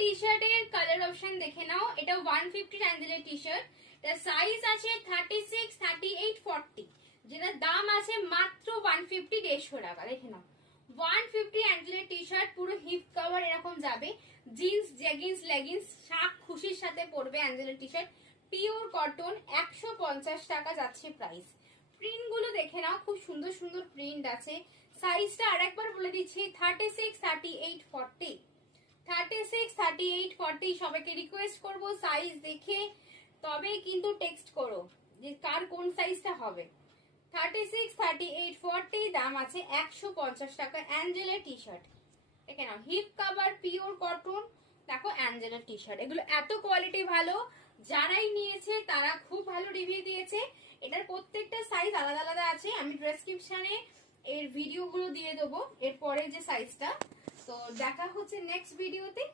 টি শার্টের colour option দেখে নাও। এটা 150 ট্যান্ডেলের টি শার্ট, এটার সাইজ আছে 36, 38, 40, যেটার দাম আছে মাত্র 150, 150 টাকা। দেখে নাও 150 হ্যান্ডেলের টি শার্ট, পুরো হিপ কভার এরকম যাবে, জিন্স জেগিন্স লেগিংস শাক খুশির সাথে পরবে হ্যান্ডেলের টি শার্ট, পিওর কটন, 150 টাকা যাচ্ছে প্রাইস। প্রিন্ট গুলো দেখে নাও, খুব সুন্দর সুন্দর প্রিন্ট আছে। সাইজটা আরেকবার বলে দিচ্ছি, 36, 38, 40, 36, 38, 40। সবাইকে রিকোয়েস্ট করবো সাইজ দেখে তবেই কিন্তু টেক্সট করো যে কার কোন সাইজটা হবে। 36, 38, 40, দাম আছে 150 টাকা অ্যাঞ্জেলের টি শার্ট। দেখে নাও হিপ কভার, পিওর কটন, দেখো অ্যাঞ্জেলের টি শার্ট। এগুলো এত কোয়ালিটি ভালো, যারাই নিয়েছে তারা খুব ভালো রিভিউ দিয়েছে। এটার প্রত্যেকটা সাইজ আলাদা আলাদা আছে, আমি ডেসক্রিপশনে এর ভিডিওগুলো দিয়ে দেবো এরপরে যে সাইজটা। তো দেখা হচ্ছে নেক্সট ভিডিওতে।